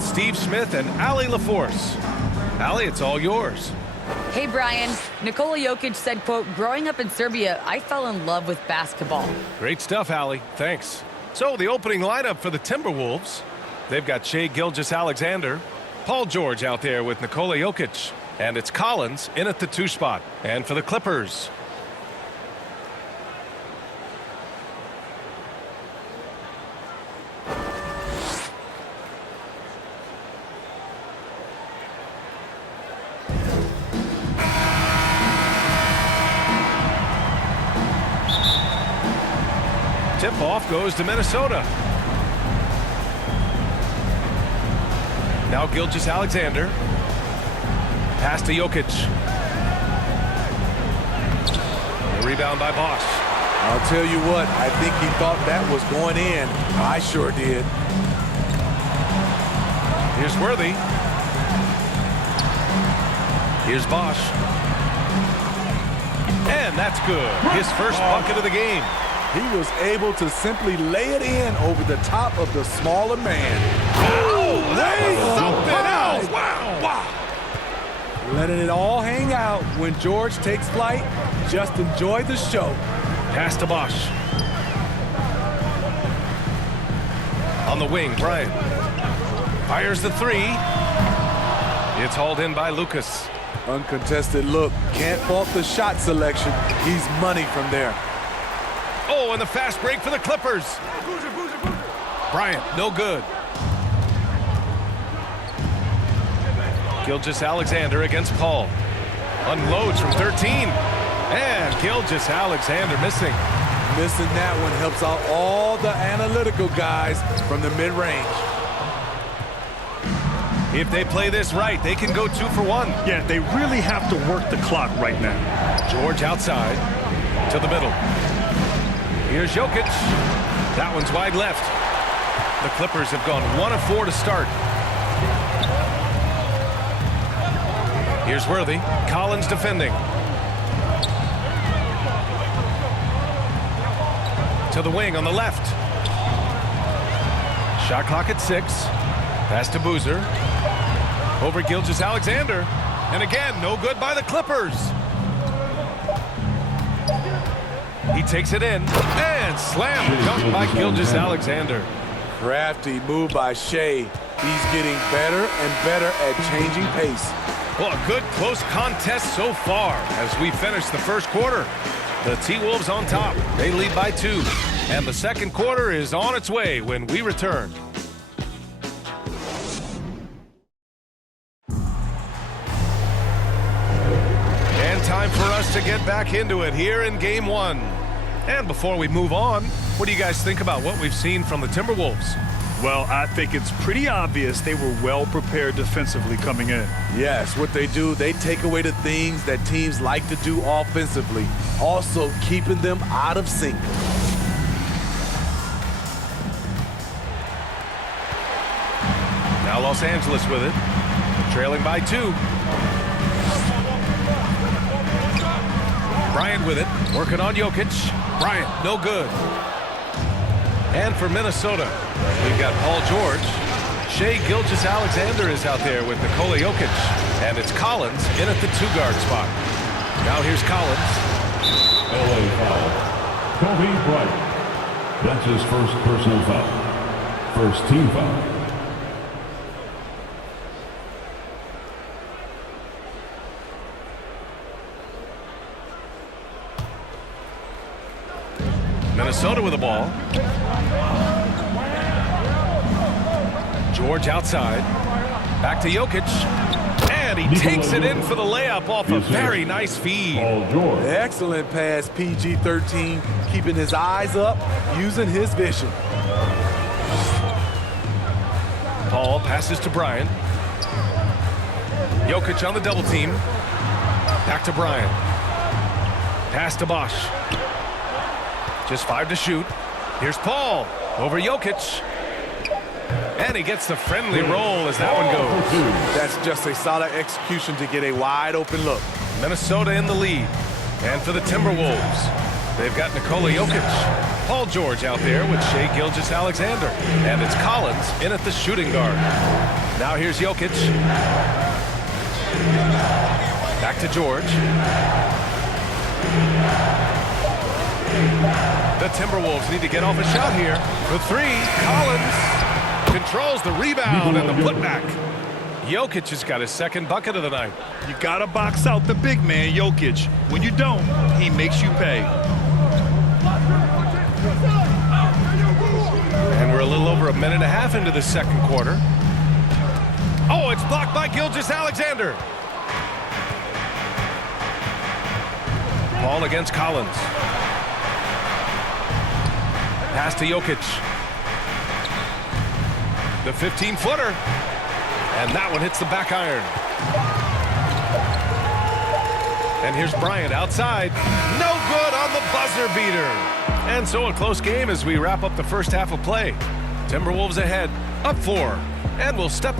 Steve Smith and Allie LaForce. Allie, it's all yours. Hey, Brian. Nikola Jokic said, quote, growing up in Serbia, I fell in love with basketball. Great stuff, Allie. Thanks. So the opening lineup for the Timberwolves. They've got Shai Gilgeous-Alexander, Paul George out there with Nikola Jokic, and it's Collins in at the 2 spot. And for the Clippers, tip-off goes to Minnesota. Now Gilgeous-Alexander. Pass to Jokic. The rebound by Bosch. I'll tell you what, I think he thought that was going in. I sure did. Here's Worthy. Here's Bosch. And that's good. His first bucket of the game. He was able to simply lay it in over the top of the smaller man. Oh, that was something else. Wow. Letting it all hang out when George takes flight. Just enjoy the show. Pass to Bosch. On the wing, Bryant. Fires the 3. It's hauled in by Lucas. Uncontested look. Can't fault the shot selection. He's money from there. Oh, and the fast break for the Clippers. Bryant, no good. Gilgeous-Alexander against Paul. Unloads from 13. And Gilgeous-Alexander missing. Missing that one helps out all the analytical guys from the mid-range. If they play this right, they can go 2 for 1. Yeah, they really have to work the clock right now. George outside to the middle. Here's Jokic. That one's wide left. The Clippers have gone 1 of 4 to start. Here's Worthy. Collins defending. To the wing on the left. Shot clock at 6. Pass to Boozer. Over Gilgeous-Alexander. And again, no good by the Clippers. He takes it in. And slam dunk by Gilgeous-Alexander. Crafty move by Shai. He's getting better and better at changing pace. Well, a good close contest so far as we finish the first quarter. The T-Wolves on top. They lead by 2. And the second quarter is on its way when we return. And time for us to get back into it here in Game 1. And before we move on, what do you guys think about what we've seen from the Timberwolves? Well, I think it's pretty obvious they were well prepared defensively coming in. Yes, what they do, they take away the things that teams like to do offensively, also keeping them out of sync. Now Los Angeles with it, trailing by 2. Bryant with it, working on Jokic. Bryant, no good. And for Minnesota, we've got Paul George. Shai Gilgeous-Alexander is out there with Nikola Jokic. And it's Collins in at the 2-guard spot. Now here's Collins. LA foul. Kobe Bryant. That's his first personal foul. First team foul. Minnesota with the ball. George outside. Back to Jokic. And he takes it in for the layup off a very nice feed. Excellent pass, PG-13, keeping his eyes up, using his vision. Paul passes to Bryant. Jokic on the double team. Back to Bryant. Pass to Bosch. Just 5 to shoot. Here's Paul over Jokic. And he gets the friendly roll as that one goes. That's just a solid execution to get a wide open look. Minnesota in the lead. And for the Timberwolves, They've got Nikola Jokic. Paul George out there with Shai Gilgeous-Alexander. And it's Collins in at the shooting guard. Now here's Jokic. Back to George. The Timberwolves need to get off a shot here. For three, Collins controls the rebound and the putback. Jokic has got his second bucket of the night. You got to box out the big man, Jokic. When you don't, he makes you pay. And we're a little over a minute and a half into the second quarter. Oh, it's blocked by Gilgeous-Alexander. Ball against Collins. Pass to Jokic. The 15-footer. And that one hits the back iron. And here's Bryant outside. No good on the buzzer beater. And so a close game as we wrap up the first half of play. Timberwolves ahead, up 4. And we'll step